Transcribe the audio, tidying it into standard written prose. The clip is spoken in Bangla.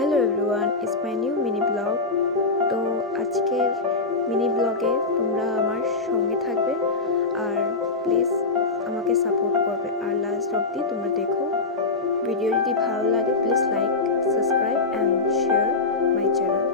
Hello everyone, it's my new mini blog. তো আজকের মিনি ব্লগে তোমরা আমার সঙ্গে থাকবে আর প্লিজ আমাকে সাপোর্ট করবে আর লাস্ট অবধি তোমরা দেখো। ভিডিও যদি ভালো লাগে please like, subscribe and share my channel.